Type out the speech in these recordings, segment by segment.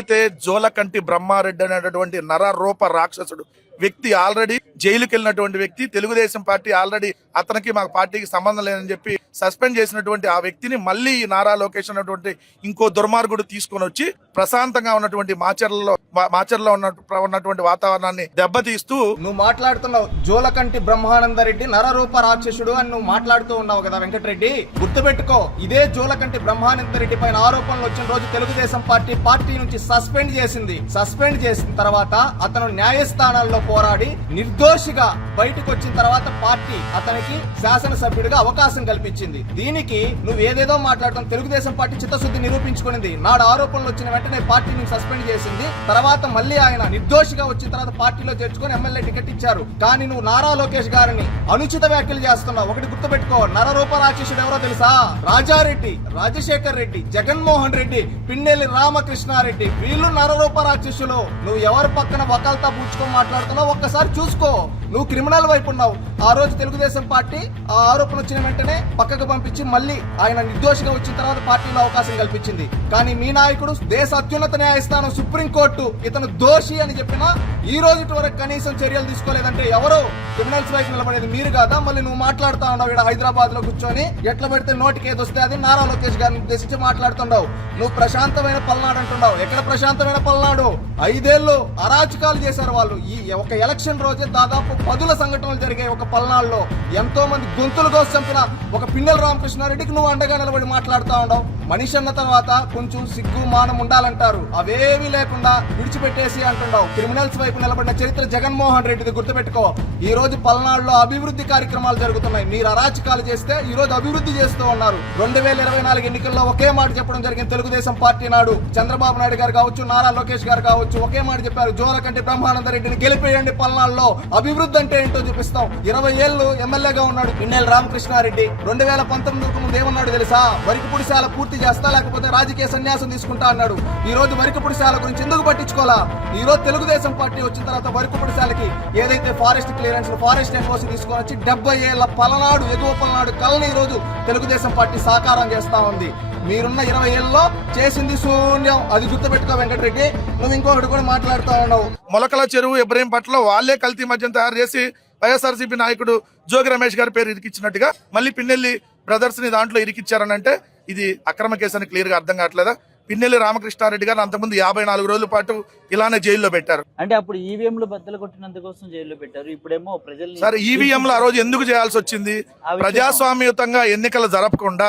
ఏదైతే జోలకంటి బ్రహ్మారెడ్డి అనేటటువంటి నరరూప రాక్షసుడు వ్యక్తి ఆల్రెడీ జైలుకి వెళ్ళినటువంటి వ్యక్తి, తెలుగుదేశం పార్టీ ఆల్రెడీ అతనికి మా పార్టీకి సంబంధం లేదని చెప్పి సస్పెండ్ చేసినటువంటి ఆ వ్యక్తిని మళ్ళీ నారా లోకేష్ అనేటువంటి ఇంకో దుర్మార్గుడు తీసుకొని వచ్చి ప్రశాంతంగా ఉన్నటువంటి మాచర్లలో ఉన్నటువంటి వాతావరణాన్ని దెబ్బతీస్తూ నువ్వు మాట్లాడుతున్నావు. జోలకంటి బ్రహ్మానందరెడ్డి నరరూప రాక్షసుడు అని నువ్వు మాట్లాడుతూ ఉన్నావు కదా వెంకటరెడ్డి. గుర్తుపెట్టుకో, ఇదే జోలకంటి బ్రహ్మానందరెడ్డి పైన ఆరోపణలు వచ్చిన రోజు తెలుగుదేశం పార్టీ నుంచి సస్పెండ్ చేసిన తర్వాత అతను న్యాయస్థానాల్లో పోరాడి నిర్దోషిగా బయటకు వచ్చిన తర్వాత పార్టీ అతనికి శాసనసభ్యుడిగా అవకాశం కల్పించింది. దీనికి నువ్వు ఏదేదో మాట్లాడటం తెలుగుదేశం పార్టీ చిత్తశుద్ధి నిరూపించుకునింది. నాడు ఆరోపణలు వచ్చిన వెంటనే పార్టీని సస్పెండ్ చేసింది. తర్వాత మళ్ళీ ఆయన నిర్దోషిగా వచ్చిన తర్వాత పార్టీలో చేర్చుకొని ఎమ్మెల్యే టికెట్ ఇచ్చారు. కానీ నువ్వు నారా లోకేష్ గారిని అనుచిత వ్యాఖ్యలు చేస్తున్నావు. ఒకటి గుర్తుపెట్టుకో, నరరూప రాక్షసుడు ఎవరో తెలుసా? రాజారెడ్డి, రాజశేఖర్ రెడ్డి, జగన్మోహన్ రెడ్డి, పిన్నెల్లి రామకృష్ణారెడ్డి, వీళ్ళు నరరూప రాక్షసులు. నువ్వు ఎవరి పక్కన వకాల్తా పూడ్చుకొని మాట్లాడుతున్నావు ఒక్కసారి చూసుకో. నువ్వు క్రిమినల్ వైపు ఉన్నావు. ఆ రోజు తెలుగుదేశం పార్టీ ఆ ఆరోపణ వచ్చిన వెంటనే పక్కకు పంపించి మళ్ళీ ఆయన నిర్దోషిగా వచ్చిన తర్వాత పార్టీలో అవకాశం కల్పించింది. కానీ మీ నాయకుడు దేశ అత్యున్నత న్యాయస్థానం సుప్రీంకోర్టు ఇతను దోషి అని చెప్పినా ఈ రోజు వరకు కనీసం చర్యలు తీసుకోలేదంటే ఎవరు? క్రిమినల్స్ వైపు నిలబడేది మీరు కాదా? మళ్ళీ నువ్వు మాట్లాడుతా ఉన్నావు ఇక్కడ హైదరాబాద్ లో కూర్చొని ఎట్లా పెడితే నోటికి ఏది వస్తే అది నారా లోకేష్ గారిని ఉద్దేశించి మాట్లాడుతున్నావు. నువ్వు ప్రశాంతమైన పల్నాడు అంటున్నావు. ఎక్కడ ప్రశాంతమైన పల్నాడు? 5 ఏళ్ళు అరాచకాలు చేశారు వాళ్ళు. ఈ ఒక ఎలక్షన్ రోజే దాదాపు 10 సంఘటనలు జరిగాయి ఒక పల్నాడులో. ఎంతో మంది గొంతులు కోసి చంపిన ఒక పిన్నెల రామకృష్ణారెడ్డికి నువ్వు అండగా నిలబడి మాట్లాడుతా ఉన్నావు. మనిషి అన్న తర్వాత కొంచెం సిగ్గు మానం ఉండాలంటారు. అవేవి లేకుండా విడిచిపెట్టేసి అంటున్నావు. క్రిమినల్స్ వైపు నిలబడిన చరిత్ర జగన్మోహన్ రెడ్డిది. గుర్తుపెట్టుకో, ఈ రోజు పల్నాడులో అభివృద్ధి కార్యక్రమాలు జరుగుతున్నాయి. మీరు అరాచకాలు చేస్తే ఈ రోజు అభివృద్ధి చేస్తూ ఉన్నారు. 2024 ఎన్నికల్లో ఒకే మాట చెప్పడం జరిగింది తెలుగుదేశం పార్టీ నాడు. చంద్రబాబు నాయుడు గారు కావచ్చు, నారా లోకేష్ గారు కావచ్చు, ఒకే మాట చెప్పారు, జోలకంటి బ్రహ్మానందరెడ్డిని గెలిపేయండి, పల్నాడులో అభివృద్ధి అంటే ఏంటో చూపిస్తాం. 20 ఏళ్ళు ఎమ్మెల్యేగా ఉన్నాడు పిన్నెల్లి రామకృష్ణారెడ్డి. 2019 ముందు ఏమన్నాడు తెలుసా? వరికిపుడిశాల పూర్తి చేస్తా, లేకపోతే రాజకీయ సన్యాసం తీసుకుంటా అన్నాడు. ఈ రోజు వరికిపుడిశాల గురించి ఎందుకు పట్టించుకోవాలా? ఈ రోజు తెలుగుదేశం పార్టీ వచ్చిన తర్వాత వరికిపుడిశాలకి ఏదైతే ఫారెస్ట్ క్లియరెన్స్, ఫారెస్ట్ ఎన్ఓసి తీసుకొని వచ్చి 70 ఏళ్ల పలనాడు, ఎగువ పలనాడు కళని ఈ రోజు తెలుగుదేశం పార్టీ సాకారం చేస్తా ఉంది. మీరున్న 20 ఏళ్ళలో చేసింది శూన్యం. అది గుర్తుపెట్టుకో వెంకటరెడ్డి. నువ్వు ఇంకొకటి కూడా మాట్లాడుతూ ఉన్నావు. మొలకల చెరువు ఇబ్రహీం పట్ల వాళ్ళే కల్తీ మద్యం తయారు చేసి వైఎస్ఆర్సీపీ నాయకుడు జోగి రమేష్ గారి పేరు ఇరికిచ్చినట్టుగా మళ్ళీ పిన్నెల్లి బ్రదర్స్ ని దాంట్లో ఇరికిచ్చారనంటే ఇది అక్రమ కేసు అని క్లియర్ గా అర్థం కావట్లేదా? పిన్నెల్లి రామకృష్ణారెడ్డి గారు అంతకుముందు 54 రోజుల పాటు ఇలానే జైల్లో పెట్టారు. అంటే అప్పుడు ఈవీఎంలు బద్దలు కొట్టినందుకోసం జైల్లో పెట్టారు. ఇప్పుడేమో ప్రజలు సరే, ఈవీఎంలు ఆ రోజు ఎందుకు చేయాల్సి వచ్చింది? ప్రజాస్వామ్యయుతంగా ఎన్నికలు జరపకుండా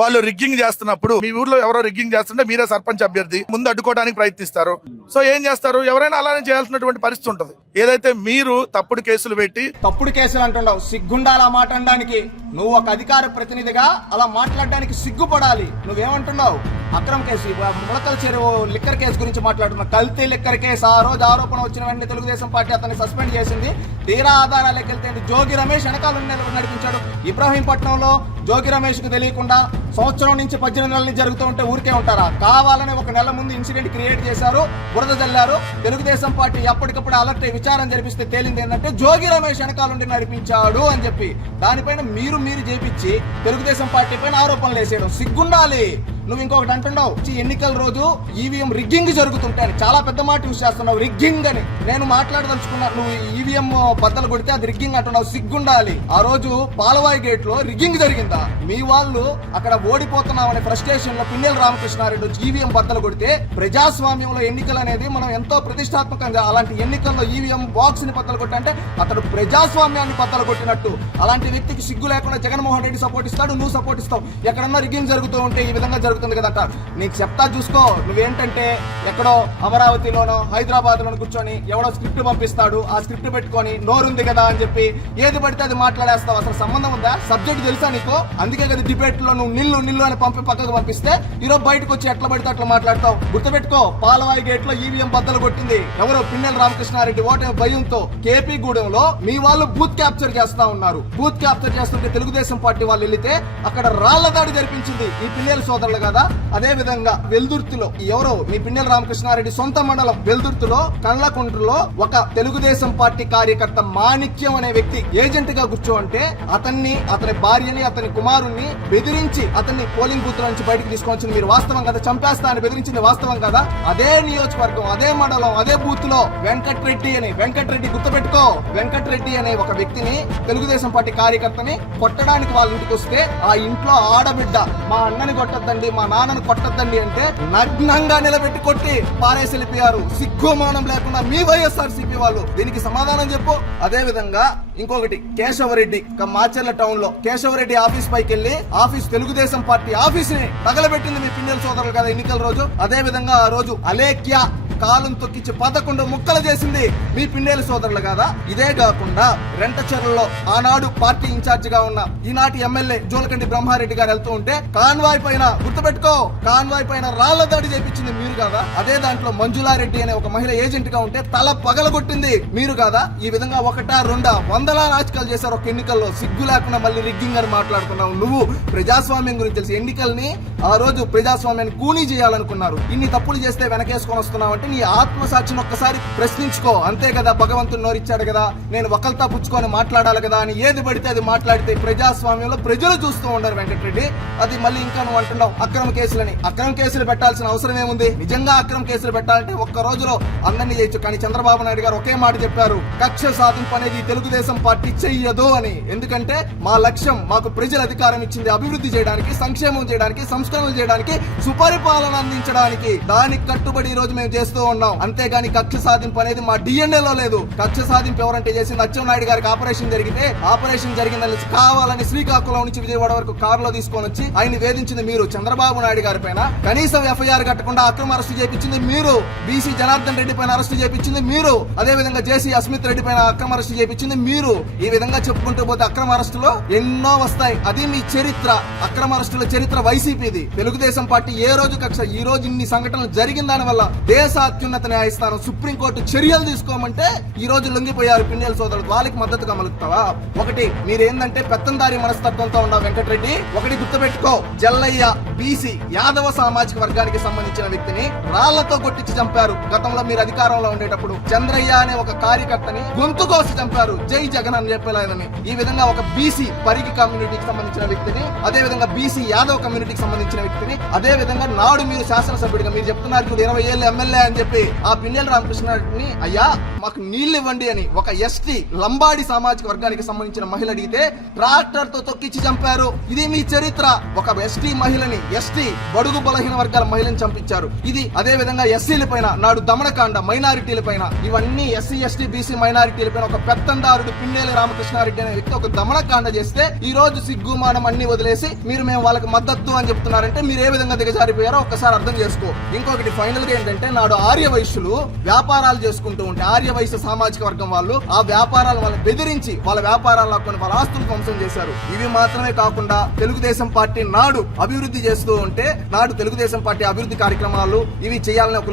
వాళ్ళు రిగ్గింగ్ చేస్తున్నప్పుడు, మీ ఊర్లో ఎవరో రిగ్గింగ్ చేస్తుంటే మీరే సర్పంచ్ అభ్యర్థి ముందు అడ్డుకోవడానికి ప్రయత్నిస్తారు. సో ఏం చేస్తారు? ఎవరైనా అలానే చేయాల్సినటువంటి పరిస్థితి ఉంటుంది. ఏదైతే మీరు తప్పుడు కేసులు పెట్టి తప్పుడు కేసులు అంటున్నావు, సిగ్గుండాలి ఆ మాట అనడానికి. నువ్వు ఒక అధికార ప్రతినిధిగా అలా మాట్లాడడానికి సిగ్గుపడాలి. నువ్వేమంటున్నావు? అక్రమ కేసు, ములకల చెరువు లిక్కర్ కేసు గురించి మాట్లాడుతున్నావు. కల్తీ లిక్కర్ కేసు ఆ రోజు ఆరోపణ వచ్చిన వెంటనే తెలుగుదేశం పార్టీ అతన్ని సస్పెండ్ చేసింది. తీరా ఆధారాలకు వెళ్తే జోగి రమేష్ వెనకాల నడిపించాడు. ఇబ్రాహీంపట్నంలో జోగి రమేష్ కు తెలియకుండా సంవత్సరం నుంచి 18 నెలల నుంచి జరుగుతూ ఉంటే ఊరికే ఉంటారా? కావాలని 1 నెల ముందు ఇన్సిడెంట్ క్రియేట్ చేశారు, బురద జల్లారు. తెలుగుదేశం పార్టీ ఎప్పటికప్పుడు అలర్ట్ అయ్యి విచారణ జరిపిస్తే తేలింది ఏంటంటే జోగి రమేష్ వెనకాల నుండి నడిపించాడు అని చెప్పి. దానిపైన మీరు చేపించి తెలుగుదేశం పార్టీ పైన ఆరోపణలు వేసేయడం సిగ్గుండాలి. నువ్వు ఇంకొకటి అంటున్నావు, ఎన్నికల రోజు ఈవీఎం రిగ్గింగ్ జరుగుతుంటాయి. చాలా పెద్ద మాట యూజ్ చేస్తున్నావు, రిగ్గింగ్ అని. నేను మాట్లాడదలుచుకున్నా, నువ్వు ఈవీఎం బద్దలు కొడితే అది రిగ్గింగ్ అంటున్నావు, సిగ్గుండాలి. ఆ రోజు పాలవాయి గేట్ లో రిగ్గింగ్ జరిగిందా? మీ వాళ్ళు అక్కడ ఓడిపోతున్నామనే ఫ్రస్ట్రేషన్ లో పిన్నెల్లి రామకృష్ణారెడ్డి వచ్చి ఈవీఎం బద్దలు కొడితే, ప్రజాస్వామ్యంలో ఎన్నికలు అనేది మనం ఎంతో ప్రతిష్టాత్మకంగా, అలాంటి ఎన్నికల్లో ఈవీఎం బాక్స్ ని బద్దలు కొట్టి అంటే అతడు ప్రజాస్వామ్యాన్ని బద్దలు కొట్టినట్టు. అలాంటి వ్యక్తికి సిగ్గు లేకుండా జగన్మోహన్ రెడ్డి సపోర్ట్ ఇస్తాడు, నువ్వు సపోర్ట్ ఇస్తావు. ఎక్కడన్నా రిగ్గింగ్ జరుగుతూ ఉంటే ఈ విధంగా జరుగుతుంది కదట. నీకు చెప్తా చూసుకో. నువ్వేంటంటే ఎక్కడో అమరావతిలోనో హైదరాబాద్ లోనో కూర్చొని ఎవడో స్క్రిప్ట్ పంపిస్తాడు, ఆ స్క్రిప్ట్ పెట్టుకొని నోరుంది కదా అని చెప్పి ఏది పడితే అది మాట్లాడేస్తావు. అసలు సంబంధం ఉందా? సబ్జెక్ట్ తెలుసా నీకు? అందుకే కదా డిబేట్ లో నువ్వు నిల్లు అని పక్కకు పంపిస్తే ఈరోజు బయటకు వచ్చి ఎట్లా పడితే అట్లా మాట్లాడతావు. గుర్తుపెట్టుకో, పాలవాయి గేట్ లో ఈవీఎం బద్దలు కొట్టింది ఎవరో పిన్నెల్లి రామకృష్ణారెడ్డి. ఓటే భయంతో కేపీ గూడెంలో మీ వాళ్ళు బూత్ క్యాప్చర్ చేస్తా ఉన్నారు. బూత్ క్యాప్చర్ చేస్తుంటే తెలుగుదేశం పార్టీ వాళ్ళు వెళ్తే అక్కడ రాళ్ల దాడి జరిపించింది ఈ పిన్నెల్లి సోదరులు కదా. అదే విధంగా వెల్దుర్తిలో ఎవరో మీ పిన్నెల రామకృష్ణారెడ్డి సొంత మండలం వెల్దుర్తిలో కండ్లకుంట్రలో ఒక తెలుగుదేశం పార్టీ కార్యకర్త మాణిక్యం అనే వ్యక్తి ఏజెంట్ గా కూర్చోంటే అతన్ని, అతని భార్యని, అతని కుమారుణ్ణి బెదిరించి అతన్ని పోలింగ్ బూత్ నుంచి బయటకు తీసుకొచ్చింది మీరు వాస్తవం కదా. చంపేస్తా అని బెదిరించింది వాస్తవం కదా. అదే నియోజకవర్గం, అదే మండలం, అదే బూత్ లో వెంకట్రెడ్డి గుర్తుపెట్టుకో, వెంకట్రెడ్డి అనే ఒక వ్యక్తిని తెలుగుదేశం పార్టీ కార్యకర్తని కొట్టడానికి వాళ్ళ ఇంటికి వస్తే ఆ ఇంట్లో ఆడబిడ్డ మా అన్నని కొట్టద్దండి, మా నాన్నని కొట్టద్దండి అంటే నగ్నంగా నిలబెట్టి కొట్టి పారేసి వెళ్ళిపోయారు. సిగ్గుమానం లేకుండా మీ వైఎస్ఆర్సీపీ వాళ్ళు. దీనికి సమాధానం చెప్పు. అదే విధంగా ఇంకొకటి కేశవరెడ్డి మాచర్ల టౌన్ లో కేశవరెడ్డి ఆఫీస్ పైకి వెళ్లి ఆఫీస్ తెలుగుదేశం పార్టీ ఆఫీస్ ని తగలబెట్టింది మీ పిన్నెల సోదరులు కదా ఎన్నికల రోజు. అదే విధంగా ఆ రోజు అలేఖ్య కాలం తొక్కించి 11 ముక్కలు చేసింది మీ పిన్నెల సోదరులు కదా. ఇదే కాకుండా రెంటచెర్లలో ఆనాడు పార్టీ ఇన్ఛార్జ్ గా ఉన్న ఈనాటి ఎమ్మెల్యే జోలకంటి బ్రహ్మారెడ్డి గారు వెళ్తూ ఉంటే కాన్వాయ్ పైన గుర్తుపెట్టుకో, కాన్వాయ్ పైన రాళ్ల దాడి చేపించింది మీరు కదా. అదే దాంట్లో మంజులారెడ్డి అనే ఒక మహిళ ఏజెంట్ గా ఉంటే తల పగలగొట్టింది మీరు కదా. ఈ విధంగా 1-2 వందల రాజకీయాలు చేశారు ఒక ఎన్నికల్లో. సిగ్గు లేకుండా మళ్ళీ రిగ్గింగ్ అని మాట్లాడుతున్నావు. నువ్వు ప్రజాస్వామ్యం గురించి తెలిసి ఎన్నికల్ని ఆ రోజు ప్రజాస్వామ్యాన్ని కూనీ చేయాలనుకున్నారు. ఇన్ని తప్పులు చేస్తే వెనకేసుకొని వస్తున్నావు అంటే నీ ఆత్మసాక్షిని ఒక్కసారి ప్రశ్నించుకో. అంతే కదా, భగవంతుడు నోరిచ్చాడు కదా, నేను ఒకల్తా పుచ్చుకొని మాట్లాడాలి కదా అని ఏది పడితే అది మాట్లాడితే ప్రజాస్వామ్యంలో ప్రజలు చూస్తూ ఉండరు వెంకటరెడ్డి. అది మళ్ళీ ఇంకా నువ్వు అంటున్నావు అక్రమ కేసులని. అక్రమ కేసులు పెట్టాల్సిన అవసరం ఏముంది? నిజంగా అక్రమ కేసులు పెట్టాలంటే ఒక్క రోజులో అందరినీ చేయొచ్చు. కానీ చంద్రబాబు నాయుడు గారు ఒకే మాట చెప్పారు, కక్ష సాధింపు అనేది తెలుగుదేశం పార్టీ చెయ్యదు అని. ఎందుకంటే మా లక్ష్యం, మాకు ప్రజలు అధికారం ఇచ్చింది అభివృద్ధి చేయడానికి, సంక్షేమం చేయడానికి, సంస్కరణలు చేయడానికి, సుపరిపాలన అందించడానికి. దానికి కట్టుబడి ఈ రోజు మేము చేస్తూ ఉన్నాం. అంతేగాని కక్ష సాధింపు అనేది మా డిఎన్ఏలో లేదు. కక్ష సాధింపు ఎవరంటే చేసింది అచ్చెన్నాయుడు గారికి ఆపరేషన్ జరిగితే ఆపరేషన్ జరిగిందని కావాలని శ్రీకాకుళం నుంచి విజయవాడ వరకు కారులో తీసుకొని వచ్చి ఆయన వేధించింది మీరు. చంద్రబాబు నాయుడు గారి పైన కనీసం ఎఫ్ఐఆర్ కట్టకుండా అక్రమ అరెస్టు చేయించింది మీరు. బీసీ జనార్దన్ రెడ్డి పైన అరెస్టు చేయించింది మీరు. అదే విధంగా జేసీ అస్మిత్ రెడ్డి పైన అక్రమ అరెస్టు చేయించింది మీరు. ఈ విధంగా చెప్పుకుంటూ పోతే అక్రమ అరెస్టులు ఎన్నో వస్తాయి. అది మీ చరిత్ర. అక్రమ అరెస్టుల చరిత్ర వైసీపీది. తెలుగుదేశం పార్టీ ఏ రోజు కక్ష, ఈ రోజు ఇన్ని సంఘటనలు జరిగిన దాని వల్ల దేశ అత్యున్నత న్యాయస్థానం సుప్రీంకోర్టు చర్యలు తీసుకోమంటే ఈ రోజు లొంగిపోయారు పిన్నెల సోదరులు. వాళ్ళకి మద్దతుగా మలుగుతావా? ఒకటి మీరేందంటే పెత్తందారి మనస్తత్వంతో ఉన్న వెంకటరెడ్డి. ఒకటి గుర్తుపెట్టుకో, జల్లయ్య బీసీ యాదవ సామాజిక వర్గానికి సంబంధించిన వ్యక్తిని రాళ్లతో కొట్టించి చంపారు. గతంలో మీరు అధికారంలో ఉండేటప్పుడు చంద్రయ్య అనే ఒక కార్యకర్తని గొంతు కోసి చంపారు, జై జగన్ అని చెప్పలేదని. ఈ విధంగా ఒక బీసీ పరిగి కమ్యూనిటీకి సంబంధించిన వ్యక్తిని, అదే విధంగా బీసీ యాదవ్ కమ్యూనిటీకి సంబంధించిన వ్యక్తిని, అదే విధంగా నాడు మీరు శాసనసభ్యుడిగా మీరు చెప్తున్నారు 20 ఏళ్ళు ఎమ్మెల్యే అని చెప్పి ఆ పిన్నెల రామకృష్ణారెడ్డిని అయ్యా మాకు నీళ్లు ఇవ్వండి అని ఒక ఎస్టీ లంబాడి సామాజిక వర్గానికి సంబంధించిన మహిళ అడిగితే ట్రాక్టర్ తో తొక్కించి చంపారు. ఇది మీ చరిత్ర. ఒక ఎస్టీ మహిళని, ఎస్టీ బడుగు బలహీన వర్గాల మహిళని చంపించారు. ఇది అదే విధంగా ఎస్సీల పైన నాడు దమనకాండ, మైనారిటీల పైన, ఇవన్నీ ఎస్సీ ఎస్టీ బీసీ మైనారిటీల పైన ఒక పెత్తందారుడు పిన్నెల రామకృష్ణారెడ్డి అనే వ్యక్తి ఒక దమనకాండ చేస్తే ఈ రోజు సిగ్గుమానం అన్ని వదిలేసి మీరు మేము వాళ్ళకి మద్దతు అని చెప్తున్నారంటే మీరు ఏ విధంగా దిగజారిపోయారో ఒక్కసారి అర్థం చేసుకో. ఇంకొకటి ఫైనల్ గా ఏంటంటే నాడు ఆర్య వైశ్యులు వ్యాపారాలు చేసుకుంటూ ఉంటే ఆర్య వైశ్య సామాజిక వర్గం వాళ్ళు ఆ వ్యాపారాలు వాళ్ళని బెదిరించి వాళ్ళ వ్యాపారాలు లాక్కొని వాళ్ళ ఆస్తులు ధ్వంసం చేశారు. ఇవి మాత్రమే కాకుండా తెలుగుదేశం పార్టీ నాడు అభివృద్ధి చేస్తూ ఉంటే నాడు తెలుగుదేశం పార్టీ అభివృద్ధి కార్యక్రమాలు ఇవి చేయాలనే ఒక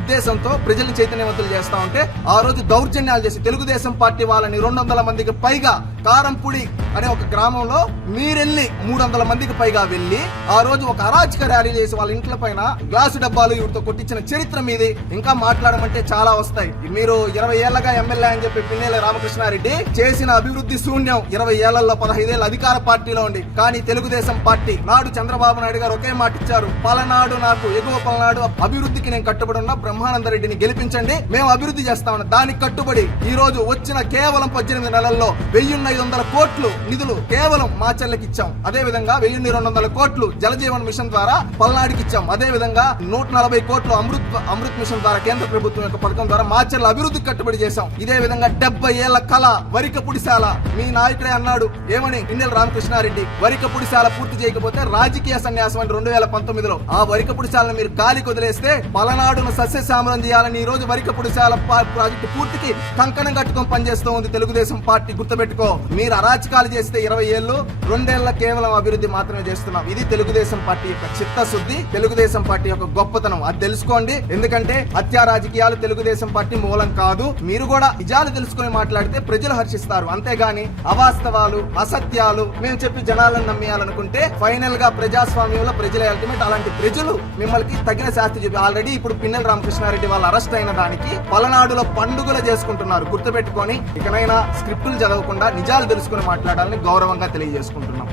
ఉద్దేశంతో ప్రజల్ని చైతన్యవంతులు చేస్తా ఉంటే ఆ రోజు దౌర్జన్యాలు చేసి తెలుగుదేశం పార్టీ వాళ్ళని 200 మందికి పైగా కారంపూడి అనే ఒక గ్రామంలో మీరెళ్ళి 300 మందికి పైగా వెళ్లి ఆ రోజు ఒక అరాచక ర్యాలీ చేసి వాళ్ళ ఇంట్ల పైన గ్లాసు డబ్బాలు ఇవిడితో కొట్టించిన చరిత్ర మీది. ఇంకా మాట్లాడమంటే చాలా వస్తాయి. మీరు 20 ఏళ్లగా ఎమ్మెల్యే అని చెప్పి పిన్నెల రామకృష్ణారెడ్డి చేసిన అభివృద్ధి శూన్యం. 20 ఏళ్లలో 15 ఏళ్ళ అధికార పార్టీలో ఉండి కానీ తెలుగుదేశం పార్టీ నాడు చంద్రబాబు నాయుడు గారు ఒకే మాట ఇచ్చారు, పలనాడు నాకు ఎగువ పలనాడు అభివృద్ధికి నేను కట్టుబడి ఉన్న బ్రహ్మానందరెడ్డిని గెలిపించండి, మేము అభివృద్ధి చేస్తామని దానికి కట్టుబడి ఈ రోజు వచ్చిన కేవలం 18 నెలల్లో 1500 కోట్లు నిధులు కేవలం మాచర్లకి ఇచ్చాం. అదే విధంగా 1200 కోట్లు జలజీవన్ మిషన్ ద్వారా పల్నాడుకి ఇచ్చాం. అదే విధంగా 140 కోట్లు అమృత్ మిషన్ ద్వారా కేంద్ర ప్రభుత్వం యొక్క పథకం ద్వారా మాచర్ల అభివృద్ధికి కట్టుబడి చేశాం. ఇదే విధంగా 70 ఏళ్ల కళ వరికపుడిశాల మీ నాయకుడే అన్నాడు ఏమని పిన్నెల రామకృష్ణారెడ్డి, వరికపుడిశాల పూర్తి చేయకపోతే రాజకీయ సన్యాసం అని 2019లో ఆ వరికపుడిశాలను మీరు గాలికి వదిలేస్తే పలనాడును సస్యశ్యామలం చేయాలని ఈ రోజు వరికపుడిశాల ప్రాజెక్టు పూర్తికి కంకణం కట్టుకొని పనిచేస్తూ ఉంది తెలుగుదేశం పార్టీ. గుర్తుపెట్టుకో, మీరు అరాచకాలు చేస్తే 20 ఏళ్ళు, 2 ఏళ్ల కేవలం అభివృద్ధి మాత్రమే చేస్తున్నాం. ఇది తెలుగుదేశం పార్టీ యొక్క చిత్తశుద్ధి, తెలుగుదేశం పార్టీ యొక్క గొప్పతనం. అది తెలుసుకోండి. ఎందుకంటే ఎందుకంటే హత్యా రాజకీయాలు తెలుగుదేశం పార్టీ మూలం కాదు. మీరు కూడా నిజాలు తెలుసుకుని మాట్లాడితే ప్రజలు హర్షిస్తారు. అంతేగాని అవాస్తవాలు, అసత్యాలు మేము చెప్పి జనాలను నమ్మేయాలనుకుంటే ఫైనల్ గా ప్రజాస్వామ్యంలో ప్రజల అల్టిమేట్. అలాంటి ప్రజలు మిమ్మల్ని తగిన శాస్తి చెప్పి ఆల్రెడీ ఇప్పుడు పిన్నెల రామకృష్ణారెడ్డి వాళ్ళు అరెస్ట్ అయిన దానికి పలనాడులో పండుగలు చేసుకుంటున్నారు. గుర్తుపెట్టుకొని ఇకనైనా స్క్రిప్టులు చదవకుండా నిజాలు తెలుసుకుని మాట్లాడాలని గౌరవంగా తెలియజేసుకుంటున్నాం.